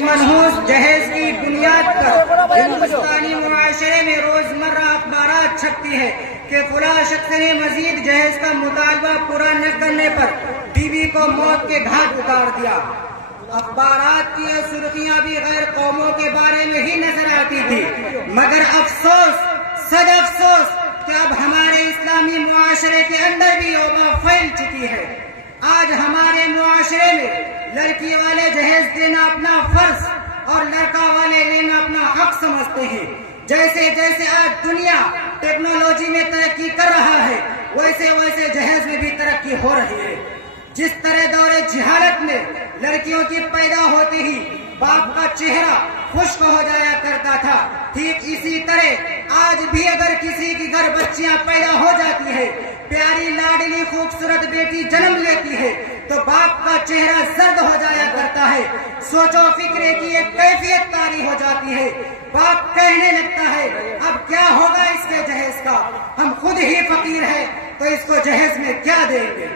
منحوس جہیز کی بنیاد پر ہندوستانی معاشرے میں روزمرہ اخبارات چھپتی ہے کہ فلاں شخص نے مزید جہیز کا مطالبہ پورا نہ کرنے پر بیوی کو موت کے گھاٹ اتار دیا۔ اخبارات کی یہ سرخیاں بھی غیر قوموں کے بارے میں ہی نظر آتی تھی، مگر افسوس صد افسوس کہ اب ہمارے اسلامی معاشرے کے اندر بھی وبا پھیل چکی ہے۔ آج ہمارے معاشرے میں لڑکی والے جہیز دینا اپنا فرض اور لڑکا والے لینا اپنا حق سمجھتے ہیں۔ جیسے جیسے آج دنیا ٹیکنالوجی میں ترقی کر رہا ہے، ویسے ویسے جہیز میں بھی ترقی ہو رہی ہے۔ جس طرح دور جہالت میں لڑکیوں کی پیدا ہوتے ہی باپ کا چہرہ خشک ہو جایا کرتا تھا، ٹھیک اسی طرح آج بھی اگر کسی کے گھر بچیاں پیدا ہو جاتی ہے، پیاری لاڈلی خوبصورت بیٹی جنم لیتی ہے، تو باپ کا چہرہ زرد ہو جایا کرتا ہے، سوچ و فکرے کی ایک کیفیت طاری ہو جاتی ہے۔ باپ کہنے لگتا ہے اب کیا ہوگا اس کے جہیز کا، ہم خود ہی فقیر ہیں تو اس کو جہیز میں کیا دیں گے۔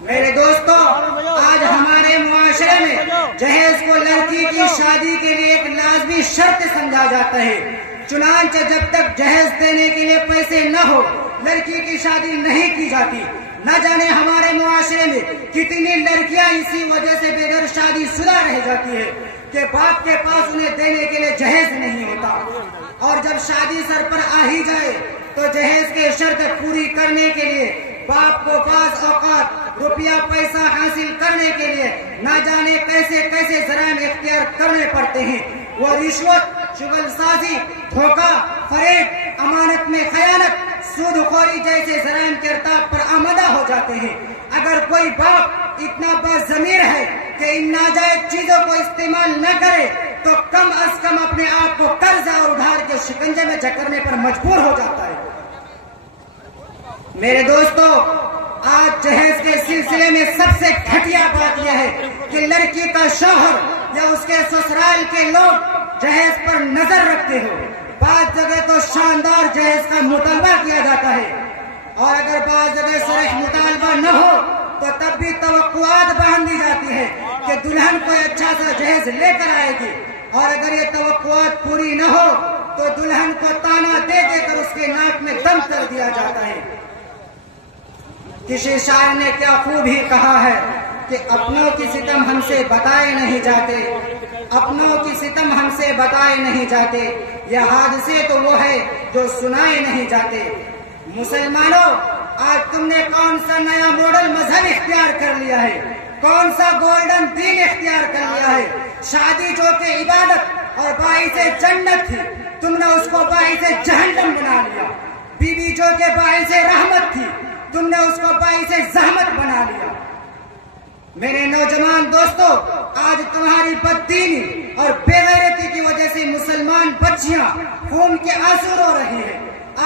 میرے دوستو، آج ہمارے معاشرے میں جہیز کو لڑکی کی شادی کے لیے ایک لازمی شرط سمجھا جاتا ہے، چنانچہ جب تک جہیز دینے کے لیے پیسے نہ ہو لڑکی کی شادی نہیں کی جاتی۔ نہ جانے ہمارے معاشرے میں کتنی لڑکیاں اسی وجہ سے بے گھر شادی شدہ رہ جاتی ہے کہ باپ کے پاس انہیں دینے کے لیے جہیز نہیں ہوتا، اور جب شادی سر پر آ ہی جائے تو جہیز کے شرط پوری کرنے کے لیے باپ کو بعض اوقات روپیہ پیسہ حاصل کرنے کے لیے نہ جانے کیسے کیسے ذرائع اختیار کرنے پڑتے ہیں۔ وہ رشوت، چغل سازی، دھوکہ، فریب، امانت میں خیانت، سود خوری جیسے ذرائع کے ارتکاب پر آمادہ ہو جاتے ہیں۔ اگر کوئی باپ اتنا باضمیر ہے کہ ان ناجائز چیزوں کو استعمال نہ کرے تو کم از کم اپنے آپ کو قرض اور ادھار کے شکنجے میں جکڑنے پر مجبور ہو جاتا ہے۔ میرے دوستو، آج جہیز کے سلسلے میں سب سے گھٹیا بات یہ ہے کہ لڑکی کا شوہر یا اس کے سسرال کے لوگ جہیز پر نظر رکھتے ہو۔ بعض جگہ تو شاندار جہیز کا مطالبہ کیا جاتا ہے، اور اگر بعض جگہ صریح مطالبہ نہ ہو تو تب بھی توقعات باندھ دی جاتی ہے کہ دلہن کوئی اچھا سا جہیز لے کر آئے گی، اور اگر یہ توقعات پوری نہ ہو تو دلہن کو تانا دے دے کر اس کے ناک میں دم کر دیا جاتا ہے۔ کسی شاعر نے کیا خوب ہی کہا ہے کہ اپنوں کی ستم ہم سے بتائے نہیں جاتے، اپنوں کی ستم ہم سے بتائے نہیں جاتے، یہ حادثے تو وہ ہے جو سنائے نہیں جاتے۔ مسلمانوں، آج تم نے کون سا نیا ماڈل مذہب اختیار کر لیا ہے، کون سا گولڈن دین اختیار کر لیا ہے؟ شادی جو کہ عبادت اور باعث جنت تھی، تم نے اس کو باعث جہنم بنا لیا۔ بیوی جو کہ باعث رحمت تھی، تم نے اس کو باعث زحمت بنا لیا۔ میرے نوجوان دوستو، آج تمہاری بددینی اور بے غیرتی کی وجہ سے مسلمان بچیاں خون کے آنسو رو رہی ہیں۔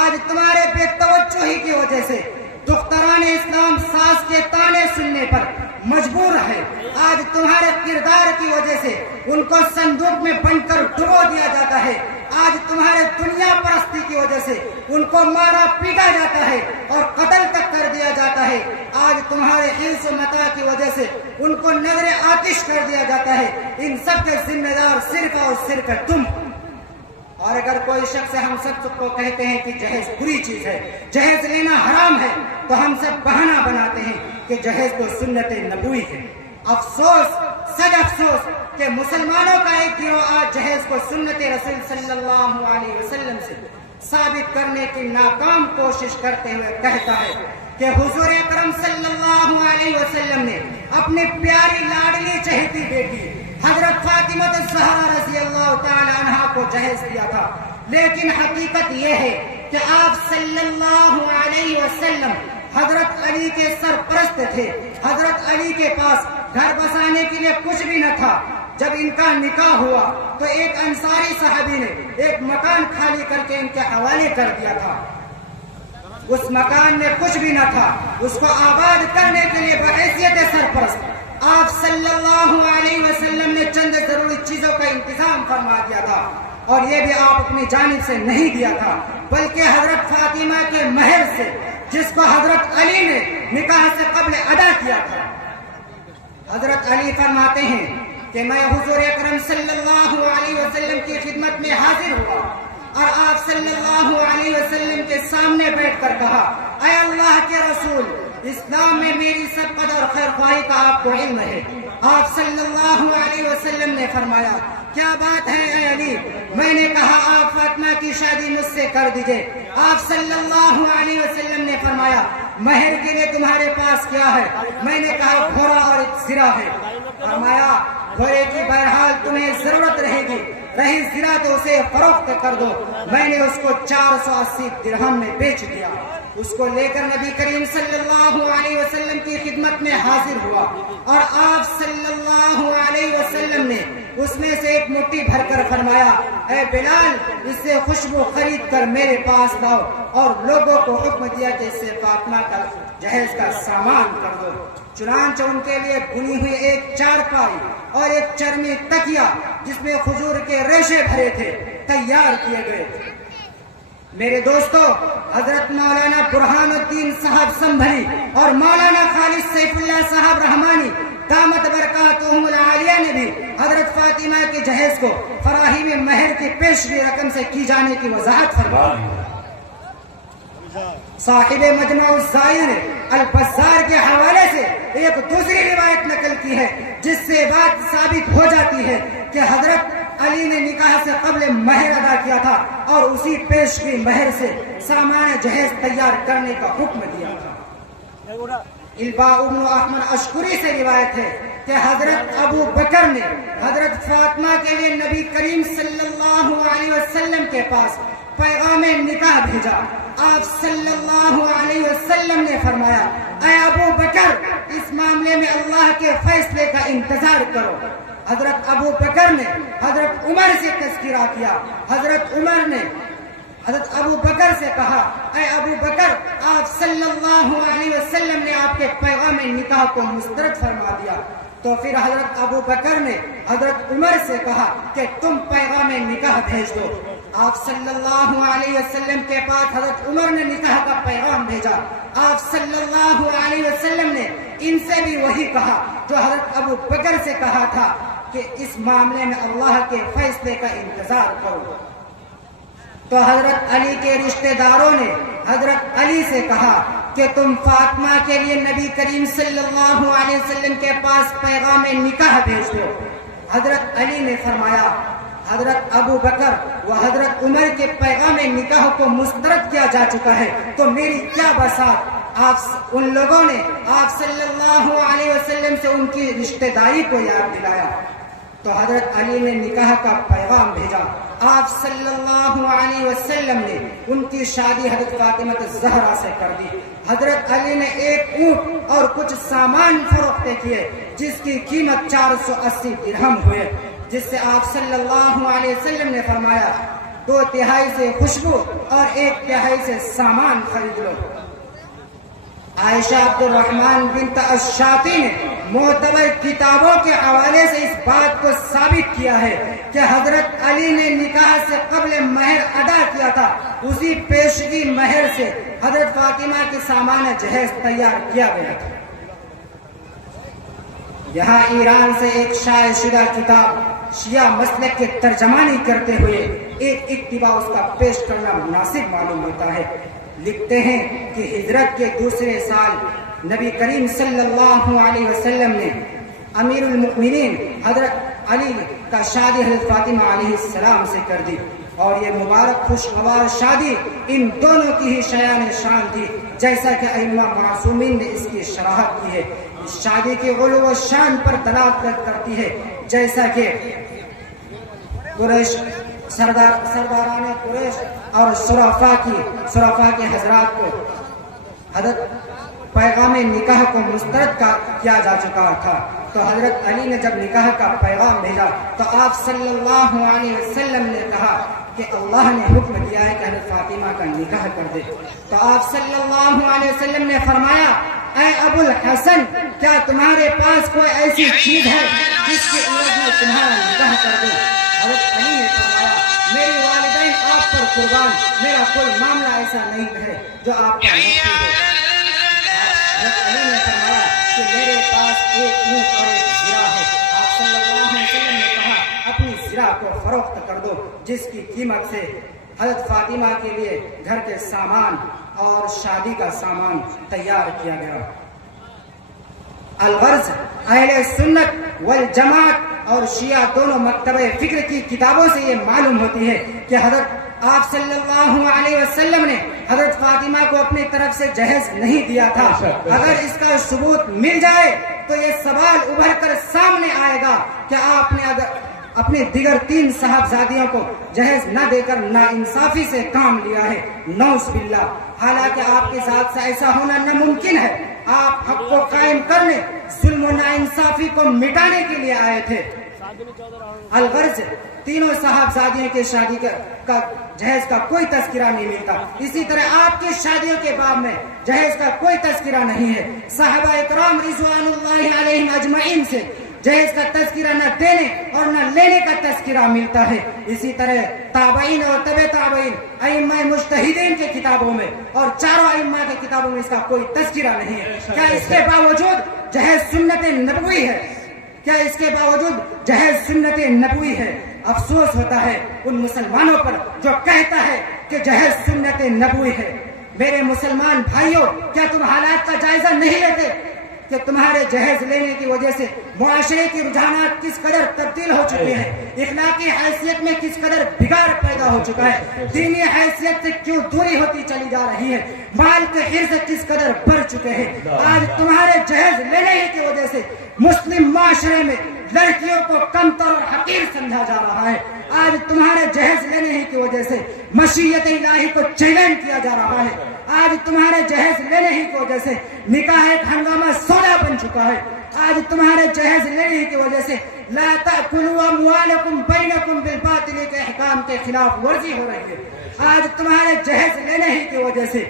آج تمہارے بے توجہی کی وجہ سے دختران اسلام ساس کے تانے سننے پر مجبور ہے۔ آج تمہارے کردار کی وجہ سے ان کو صندوق میں بند کر ڈبو دیا جاتا ہے۔ آج تمہارے دنیا پرستی کی وجہ سے ان کو مارا پیٹا جاتا ہے اور قتل تک کر دیا جاتا ہے۔ آج تمہارے حرص و متاع کی وجہ سے ان کو نظر آتش کر دیا جاتا ہے۔ ان سب کے ذمہ دار صرف اور صرف تم۔ اور اگر کوئی شخص ہم سب کو کہتے ہیں کہ جہیز بری چیز ہے، جہیز لینا حرام ہے، تو ہم سب بہانہ بناتے ہیں کہ جہیز تو سنت نبوی ہے۔ افسوس، سد افسوس کہ مسلمانوں کا ایک گروہ آج جہیز کو سنت رسول صلی اللہ علیہ وسلم سے ثابت کرنے کی ناکام کوشش کرتے ہوئے کہتا ہے کہ حضور اکرم صلی اللہ علیہ وسلم نے اپنی پیاری لاڈلی چہیتی بیٹی حضرت فاطمہ الزہرا رضی اللہ تعالی عنہا کو جہیز دیا تھا، لیکن حقیقت یہ ہے کہ آپ صلی اللہ علیہ وسلم حضرت علی کے سرپرست تھے۔ حضرت علی کے پاس گھر بسانے کے لیے کچھ بھی نہ تھا۔ جب ان کا نکاح ہوا تو ایک انصاری صحابی نے ایک مکان خالی کر کے ان کے حوالے کر دیا تھا۔ اس مکان میں کچھ بھی نہ تھا، اس کو آباد کرنے کے لیے بحیثیت سرپرست آپ صلی اللہ علیہ وسلم نے چند ضروری چیزوں کا انتظام فرما دیا تھا، اور یہ بھی آپ اپنی جانب سے نہیں دیا تھا بلکہ حضرت فاطمہ کے مہر سے، جس کو حضرت علی نے نکاح سے قبل ادا کیا تھا۔ حضرت علی فرماتے ہیں کہ میں حضور اکرم صلی اللہ علیہ وسلم کی خدمت میں حاضر ہوا اور آپ صلی اللہ علیہ وسلم کے سامنے بیٹھ کر کہا، اے اللہ کے رسول، اسلام میں میری سبقت اور خیر خواہی کا آپ کو علم ہے۔ آپ صلی اللہ علیہ وسلم نے فرمایا، کیا بات ہے اے علی؟ میں نے کہا آپ فاطمہ کی شادی مجھ سے کر دیجئے۔ آپ صلی اللہ علیہ وسلم نے فرمایا، مہر کے لیے تمہارے پاس کیا ہے؟ میں نے کہا گھوڑا اور ایک زرہ ہے۔ فرمایا، گھوڑے کی بہرحال تمہیں ضرورت رہے گی، رہی زرہ تو اسے فروخت کر دو۔ میں نے اس کو 480 درہم میں بیچ دیا۔ اس کو لے کر نبی کریم صلی اللہ علیہ وسلم کی خدمت میں حاضر ہوا اور آپ صلی اللہ علیہ وسلم نے اس میں سے ایک مٹھی بھر کر فرمایا، اے بلال، اس سے خوشبو خرید کر میرے پاس لاؤ، اور لوگوں کو حکم دیا کہ اس سے فاطمہ کا جہیز کا سامان کر دو۔ چنانچہ ان کے لیے بنی ہوئی ایک چارپائی اور ایک چرمی تکیا جس میں کھجور کے ریشے بھرے تھے تیار کیے گئے۔ میرے دوستو، حضرت مولانا برہان الدین صاحب سنبھلی اور مولانا خالد سیف اللہ صاحب رحمانی دامت برکاتہم العالیہ نے بھی حضرت فاطمہ کے جہیز کو فراہمی مہر کی پیشگی رقم سے کی جانے کی وضاحت فرمائی۔ صاحب مجمع الزائر نے البزار کے حوالے سے ایک دوسری روایت نقل کی ہے جس سے بات ثابت ہو جاتی ہے کہ حضرت علی نے نکاح سے قبل مہر ادا کیا تھا اور اسی پیشگی مہر سے سامان جہیز تیار کرنے کا حکم دیا تھا۔ الباء بن احمد اشکری سے روایت ہے کہ حضرت ابو بکر نے حضرت فاطمہ کے لیے نبی کریم صلی اللہ علیہ وسلم کے پاس پیغام نکاح بھیجا۔ آپ صلی اللہ علیہ وسلم نے فرمایا، اے ابو بکر، اس معاملے میں اللہ کے فیصلے کا انتظار کرو۔ حضرت ابو بکر نے حضرت عمر سے تذکرہ کیا۔ حضرت عمر نے حضرت ابو بکر سے کہا، اے ابو بکر، آپ صلی اللہ علیہ وسلم نے آپ کے پیغام نکاح کو مسترد فرما دیا۔ تو پھر حضرت ابو بکر نے حضرت عمر سے کہا کہ تم پیغام نکاح بھیج دو۔ آپ صلی اللہ علیہ وسلم کے پاس حضرت عمر نے نکاح کا پیغام بھیجا۔ آپ صلی اللہ علیہ وسلم نے ان سے بھی وہی کہا جو حضرت ابو بکر سے کہا تھا کہ اس معاملے میں اللہ کے فیصلے کا انتظار کرو۔ تو حضرت علی کے رشتہ داروں نے حضرت علی سے کہا کہ تم فاطمہ کے لیے نبی کریم صلی اللہ علیہ وسلم کے پاس پیغام نکاح بھیج دو۔ حضرت علی نے فرمایا، حضرت ابو بکر و حضرت عمر کے پیغام نکاح کو مسترد کیا جا چکا ہے، تو میری کیا بسات۔ آپ ان لوگوں نے آپ صلی اللہ علیہ وسلم سے ان کی رشتہ داری کو یاد دلایا۔ تو حضرت علی نے نکاح کا پیغام بھیجا۔ آپ صلی اللہ علیہ وسلم نے ان کی شادی حضرت فاطمہ الزہرا سے کر دی۔ حضرت علی نے ایک اونٹ اور کچھ سامان فروخت کیے جس کی قیمت 480 درہم ہوئے، جس سے آپ صلی اللہ علیہ وسلم نے فرمایا، 2/3 سے خوشبو اور 1/3 سے سامان خرید لو۔ عائشہ عبد الرحمن بنت الشاطی نے معتبر کتابوں کے حوالے سے اس بات کو ثابت کیا ہے کہ حضرت علی نے نکاح سے قبل مہر ادا کیا تھا، اسی پیشگی مہر سے حضرت فاطمہ کے سامان جہیز تیار کیا گیا تھا۔ یہاں ایران سے ایک شائع شدہ کتاب شیعہ مسلک کے ترجمانی کرتے ہوئے ایک اقتباس اس کا پیش کرنا مناسب معلوم ہوتا ہے۔ لکھتے ہیں کہ ہجرت کے دوسرے سال نبی کریم صلی اللہ علیہ وسلم نے امیر المؤمنین حضرت علی کا شادی حضرت فاطمہ علیہ السلام سے کر دی، اور یہ مبارک خوشگوار شادی ان دونوں کی ہی شایان شان تھی، جیسا کہ ائمہ معصومین نے اس کی شرحت کی ہے۔ اس شادی کی غلو و شان پر دلالت کرتی ہے، جیسا کہ قریش سرداران قریش اور صرفا کے حضرات کو حضرت پیغام نکاح کو مسترد کیا جا چکا تھا۔ تو حضرت علی نے جب نکاح کا پیغام بھیجا تو آپ صلی اللہ علیہ وسلم نے کہا کہ اللہ نے حکم دیا ہے کہ حضرت فاطمہ کا نکاح کر دے۔ تو آپ صلی اللہ علیہ وسلم نے فرمایا، اے ابو الحسن، کیا تمہارے پاس کوئی ایسی چیز ہے جس کے عوض میں تمہارا نکاح کر دوں؟ حضرت علی نے فرمایا، میری والدین آپ پر قربان، میرا کوئی معاملہ ایسا نہیں ہے جو آپ کا مشکل ہو۔ حضرت علی نے فرمایا کہ میرے پاس ایک اونٹ اور ایک زرہ ہے۔ آپ صلی اللہ علیہ وسلم نے کہا اپنی زرع کو فروخت کر دو، جس کی قیمت سے حضرت فاطمہ کے لیے گھر کے سامان اور شادی کا سامان تیار کیا گیا۔ الغرض اہل سنت والجماعت اور شیعہ دونوں مکتبہ فکر کی کتابوں سے یہ معلوم ہوتی ہے کہ حضرت آپ صلی اللہ علیہ وسلم نے حضرت فاطمہ کو اپنی طرف سے جہیز نہیں دیا تھا۔ اگر اس کا ثبوت مل جائے تو یہ سوال ابھر کر سامنے آئے گا کہ آپ نے اگر اپنے دیگر 3 صاحبزادیوں کو جہیز نہ دے کر ناانصافی سے کام لیا ہے، نعوذ باللہ۔ حالانکہ آپ کی ذات سے ایسا ہونا ناممکن ہے، آپ حق کو قائم کرنے، ظلم و ناانصافی کو مٹانے کے لیے آئے تھے۔ الغرض تینوں صاحبزادیوں کی شادی کا جہیز کا کوئی تذکرہ نہیں ملتا، اسی طرح آپ کی شادیوں کے باب میں جہیز کا کوئی تذکرہ نہیں ہے۔ صحابہ اکرام رضوان اللہ علیہم اجمعین سے جہیز کا تذکرہ نہ دینے اور نہ لینے کا تذکرہ ملتا ہے۔ اسی طرح تابعین اور تبع تابعین ائمہ مجتہدین کے کتابوں میں اور چاروں ائمہ کے کتابوں میں اس کا کوئی تذکرہ نہیں ہے۔ کیا اس کے باوجود جہیز سنت نبوی ہے؟ کیا اس کے باوجود جہیز سنت نبوی ہے؟ افسوس ہوتا ہے ان مسلمانوں پر جو کہتا ہے کہ جہیز سنت نبوی ہے۔ میرے مسلمان بھائیوں، کیا تم حالات کا جائزہ نہیں لیتے کہ تمہارے جہیز لینے کی وجہ سے معاشرے کی رجحانات کس قدر تبدیل ہو چکے ہیں، اخلاقی حیثیت میں کس قدر بگاڑ پیدا ہو چکا ہے، دینی حیثیت سے کیوں دوری ہوتی چلی جا رہی ہے، مال کے حرص کس قدر بڑھ چکے ہیں۔ آج تمہارے جہیز لینے ہی کی وجہ سے مسلم معاشرے میں لڑکیوں کو کمتر اور حقیر سمجھا جا رہا ہے۔ آج تمہارے جہیز لینے ہی کی وجہ سے مشیت الہی کو چیلنج کیا جا رہا ہے۔ آج تمہارے جہیز لینے ہی کی وجہ سے نکاح ایک ہنگامہ سودا بن چکا ہے۔ آج تمہارے جہیز لینے ہی کی وجہ سے لا تأکلوا اموالکم بینکم بالباطل کے احکام کے خلاف ورزی ہو رہی ہے۔ آج تمہارے جہیز لینے ہی کی وجہ سے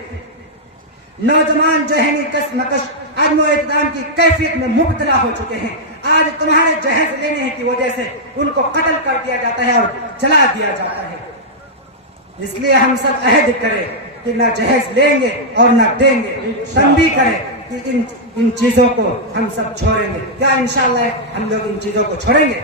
نوجوان ذہنی کشمکش، عدم و اقدام کی کیفیت میں مبتلا ہو چکے ہیں۔ آج تمہارے جہیز لینے کی وجہ سے ان کو قتل کر دیا جاتا ہے اور جلا دیا جاتا ہے۔ اس لیے ہم سب عہد کریں کہ نہ جہیز لیں گے اور نہ دیں گے، تنبیہ کریں کہ ان چیزوں کو ہم سب چھوڑیں گے۔ کیا انشاءاللہ ہم لوگ ان چیزوں کو چھوڑیں گے؟